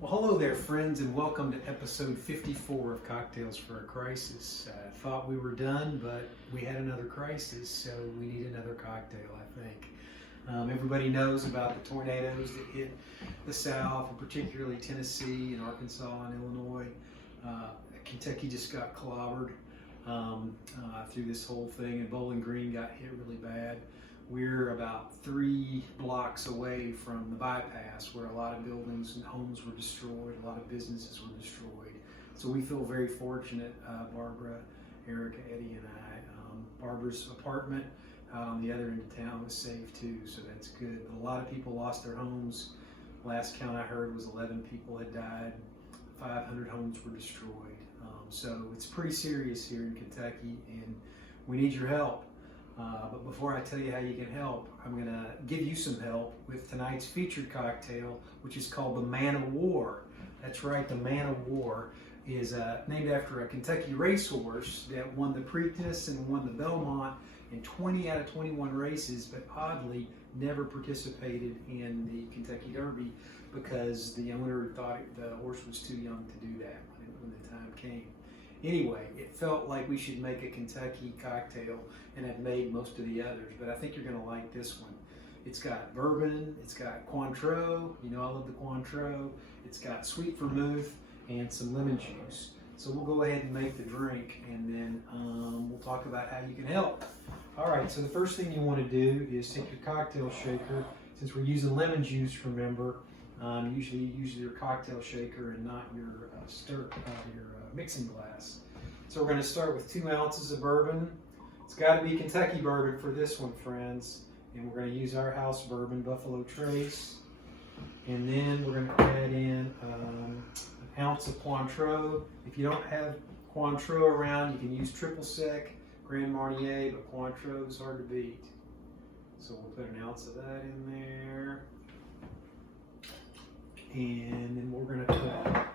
Well, hello there, friends, and welcome to episode 54 of Cocktails for a Crisis. I thought we were done, but we had another crisis, so we need another cocktail, I think. Everybody knows about the tornadoes that hit the South, and particularly Tennessee and Arkansas and Illinois. Kentucky just got clobbered through this whole thing, and Bowling Green got hit really bad. We're about 3 blocks away from the bypass where a lot of buildings and homes were destroyed, a lot of businesses were destroyed. So we feel very fortunate, Barbara, Erika, Eddie, and I. Barbara's apartment out on the other end of town was saved too, so that's good. But a lot of people lost their homes. Last count I heard was 11 people had died, 500 homes were destroyed. So it's pretty serious here in Kentucky, and we need your help. But before I tell you how you can help, I'm going to give you some help with tonight's featured cocktail, which is called the Man of War. That's right, the Man of War is named after a Kentucky racehorse that won the Preakness and won the Belmont in 20 out of 21 races, but oddly never participated in the Kentucky Derby because the owner thought the horse was too young to do that when the time came. Anyway, it felt like we should make a Kentucky cocktail, and I've made most of the others, but I think you're going to like this one. It's got bourbon, it's got Cointreau, you know I love the Cointreau, it's got sweet vermouth, and some lemon juice. So we'll go ahead and make the drink, and then we'll talk about how you can help. Alright, so the first thing you want to do is take your cocktail shaker. Since we're using lemon juice, remember, usually you use your cocktail shaker and not your mixing glass. So we're going to start with 2 ounces of bourbon. It's got to be Kentucky bourbon for this one, friends. And we're going to use our house bourbon, Buffalo Trace. And then we're going to add in an ounce of Cointreau. If you don't have Cointreau around, you can use Triple Sec, Grand Marnier, but Cointreau is hard to beat. So we'll put an ounce of that in there. And then we're going to put a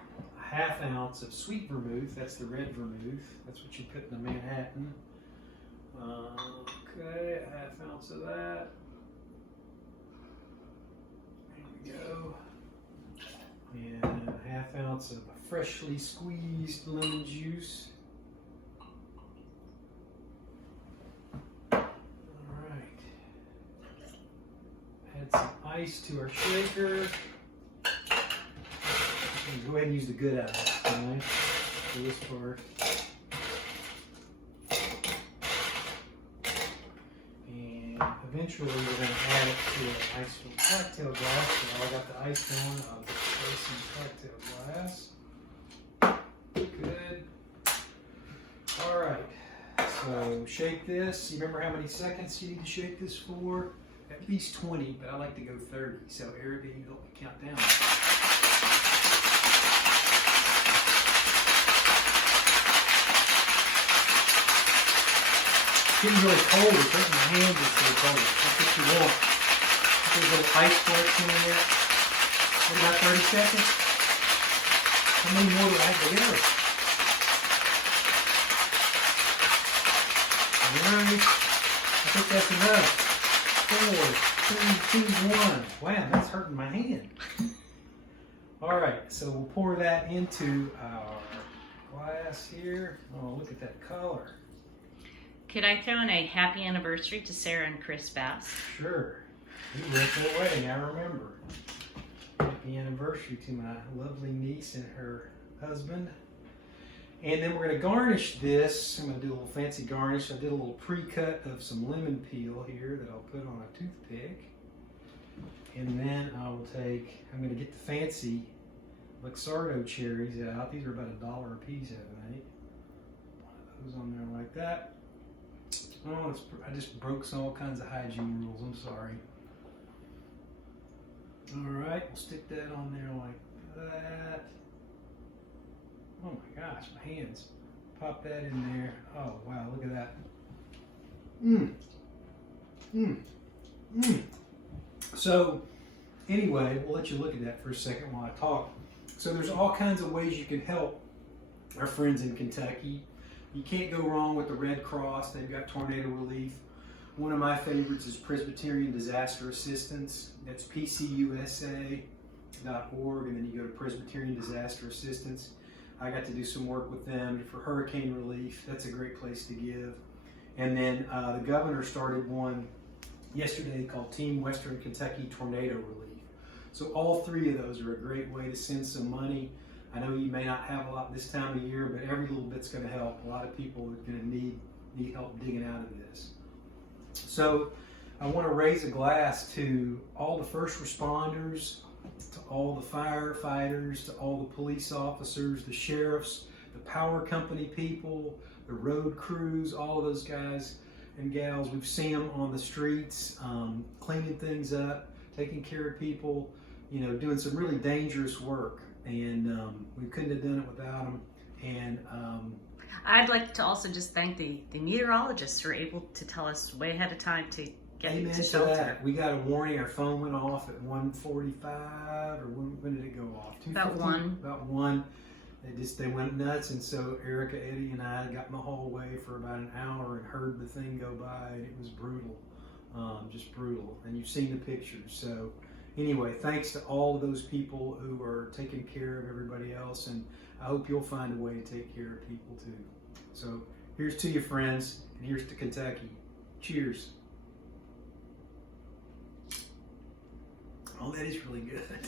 half ounce of sweet vermouth. That's the red vermouth. That's what you put in the Manhattan. Okay, a half ounce of that. There we go. And a half ounce of freshly squeezed lemon juice. All right. Add some ice to our shaker. Go ahead and use the good ice, right, for this part. And eventually we're going to add it to a nice little cocktail glass. So while I got the ice going, I'll just place some cocktail glass. Good. All right. So shake this. You remember how many seconds you need to shake this for? At least 20, but I like to go 30. So Erika, you help me count down. It's getting really cold. It's hurting my hands. It's so cold. That's what you want. Put those little ice flakes in there. What, about 30 seconds? How many more do I have to go? Alright. I think that's enough. 4, 3, 2, 1. Wow, that's hurting my hand. Alright, so we'll pour that into our glass here. Oh, look at that color. Could I throw in a happy anniversary to Sarah and Chris Bass? Sure. We went to a wedding, I remember. Happy anniversary to my lovely niece and her husband. And then we're going to garnish this. I'm going to do a little fancy garnish. I did a little pre-cut of some lemon peel here that I'll put on a toothpick. And then I'm going to get the fancy Luxardo cherries out. These are about $1 a piece, I think. Put those on there like that. Oh, I just broke all kinds of hygiene rules. I'm sorry. All right, we'll stick that on there like that. Oh my gosh, my hands. Pop that in there. Oh wow, look at that. So anyway, we'll let you look at that for a second while I talk. So there's all kinds of ways you can help our friends in Kentucky. You can't go wrong with the Red Cross. They've got tornado relief. One of my favorites is Presbyterian Disaster Assistance. That's PCUSA. and then you go to Presbyterian Disaster Assistance. I got to do some work with them for hurricane relief. That's a great place to give. And then the governor started one yesterday called Team Western Kentucky Tornado Relief. So all three of those are a great way to send some money. I know you may not have a lot this time of year, but every little bit's going to help. A lot of people are going to need help digging out of this. So I want to raise a glass to all the first responders, to all the firefighters, to all the police officers, the sheriffs, the power company people, the road crews, all of those guys and gals. We've seen them on the streets, cleaning things up, taking care of people, doing some really dangerous work. And we couldn't have done it without them. And I'd like to also just thank the meteorologists who were able to tell us way ahead of time to get to shelter. That. We got a warning. Our phone went off at 1:45, or when did it go off? About 1. About 1. They went nuts, and so Erika, Eddie, and I got in the hallway for about an hour and heard the thing go by, and it was brutal, just brutal. And you've seen the pictures. So anyway, thanks to all of those people who are taking care of everybody else, and I hope you'll find a way to take care of people too. So here's to you, friends, and here's to Kentucky. Cheers. Oh, that is really good.